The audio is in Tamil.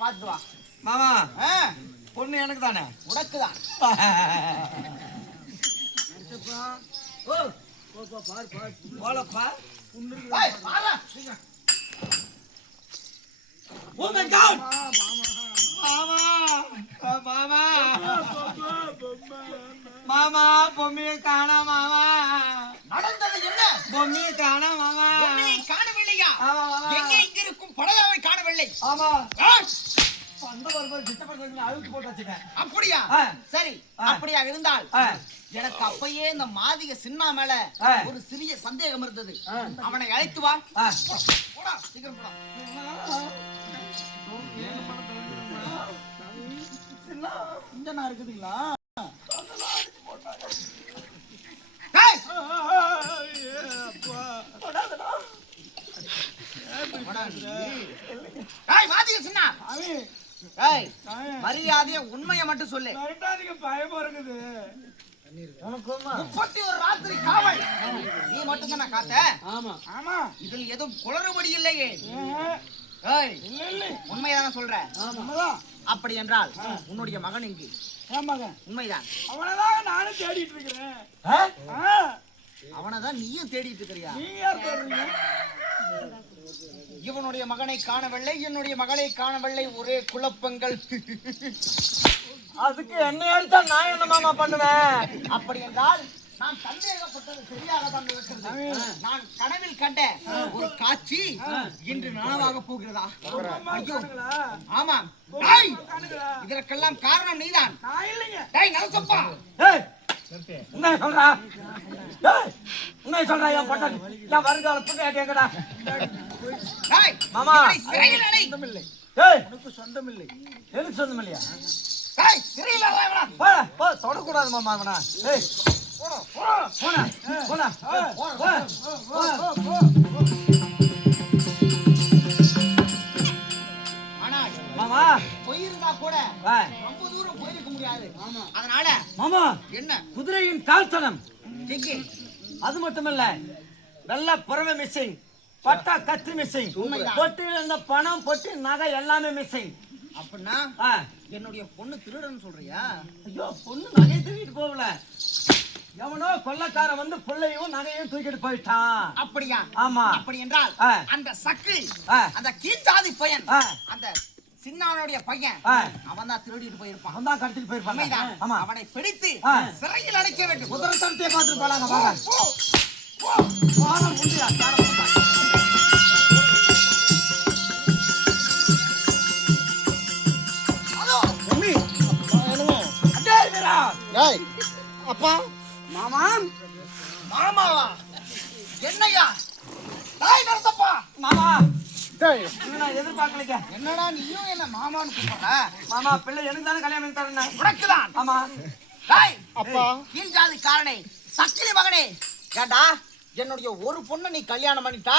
பாத்துட்டு வா மாமா. பொண்ணு எனக்கு தானே? உனக்குதான். ஓ பாரு பாரு போலப்பா. ஏய் பாரா. Oh my God. மாமா மாமா மாமா பொம்மையை காணா மாமா. நடந்தது என்ன? பொம்மையை காணா மாமா. பொம்மையை காணவில்லையா? ஆமா மாமா. எங்கே இங்கிருக்கும் படையாவை காணவில்லை. ஆமா. ஆ? அந்த ஒரு சித்தப்பட்டு அழுத்து போட்டு வச்சுட்டேன். அப்படியா? சரி, அப்படியா இருந்தால் எனக்கு அப்பயே இந்த மாதிக சின்ன மேல ஒரு சிறிய சந்தேகம் இருந்தது. அவனை அழைத்து வா. போடா, சீக்கிரம் போடா. சின்ன இருக்குதுங்களா? மரியாதைய உண்மையை மட்டும் சொல்லு. பயமா இருக்குது. 31 ராத்திரி காவல் நீ மட்டும் தான் காத்த. ஆமா ஆமா. இதில் எதுவும் குளறுபடி இல்லையே. உண்மையான சொல்ற. அப்படி என்றால் உன்னுடைய மகன் இங்கு? உண்மைதான். அவனதான் நானும் தேடிட்டு இருக்கிறேன். அவனதான் நீயும் தேடிட்டு இருக்கிறியா? நீ யார் தேடுறீங்க? இவனுடைய மகனை காணவில்லை, என்னுடைய மகளை காணவில்லை, ஒரே குழப்பங்கள். அதுக்கு என்ன அடிச்சா நான் என்ன மாமா பண்ணுவேன்? அப்படி என்றால் நான் சந்தேகப்பட்டது சரியாக தான் இருக்கிறது. நான் கனவில் கண்ட ஒரு காட்சி இன்று நனவாக போகிறதா? ஆமா. இதற்கெல்லாம் காரணம் நீதான். டேய் நரசப்பா, உண்மை சொல்றா. உண்மை சொல்றா. என் பொண்டாட்டி என் வருங்கால பொண்டாட்டி எங்கடா? மாமா சிறையில் அடை. உனக்கு சொந்தம் இல்லை. எனக்கு சொந்தம் இல்லையா? சிறையில் தொடக்கூடாது மாமா. அவனா மாமா போயிருந்தா கூட ரொம்ப தூரம் போயிருக்க முடியாது. அதனால மாமா என்ன குதிரையின் கால்தனம் அது மட்டுமல்ல, நல்ல புறவை மிஸ்ஸிங், பட்டா கத்தி மிஸ்ஸிங், பொட்டில் இருந்த பணம் பொட்டி நகை எல்லாமே மிஸ்ஸிங். அப்படின்னா என்னுடைய பொண்ணு திருடன்னு சொல்றியா? ஐயோ, பொண்ணு நகையை திருடிட்டு போகல, எவனோ கொள்ளக்காரன் வந்து புள்ளையும் நகையும் தூக்கிட்டு போயிட்டான். அப்படியா? ஆமா. அப்படி என்றால் அந்த சக்கிலி, அந்த கீழ்ஜாதி பையன், அந்த சின்னானுடைய பையன், அவன் தான் திருடிட்டு போயிருப்பான். அவன் தான் கடத்திட்டு போயிருப்பான். ஆமா. அவனை பிடித்து சிறையில் அடைக்க வேண்டும். குதிரை தண்டியை பார்த்துட்டு போலாங்க. வாங்க. அப்பா மாமா. மாமாவா? என்னையா? தாய் நரசப்பா. மாமா எதிர்பார்க்கலைங்க. என்னடா நீயும் என்ன மாமான்னு கூப்பிடுற? மாமா பிள்ளை எனக்கு தானே கல்யாணம் பண்ணி தரேன். உனக்குதான். ஆமா. அப்பா கீழ் ஜாதி காரனே, சக்கிலி மகனே, ஏண்டா என்னுடைய ஒரு பொண்ணு நீ கல்யாணம் பண்ணிட்டா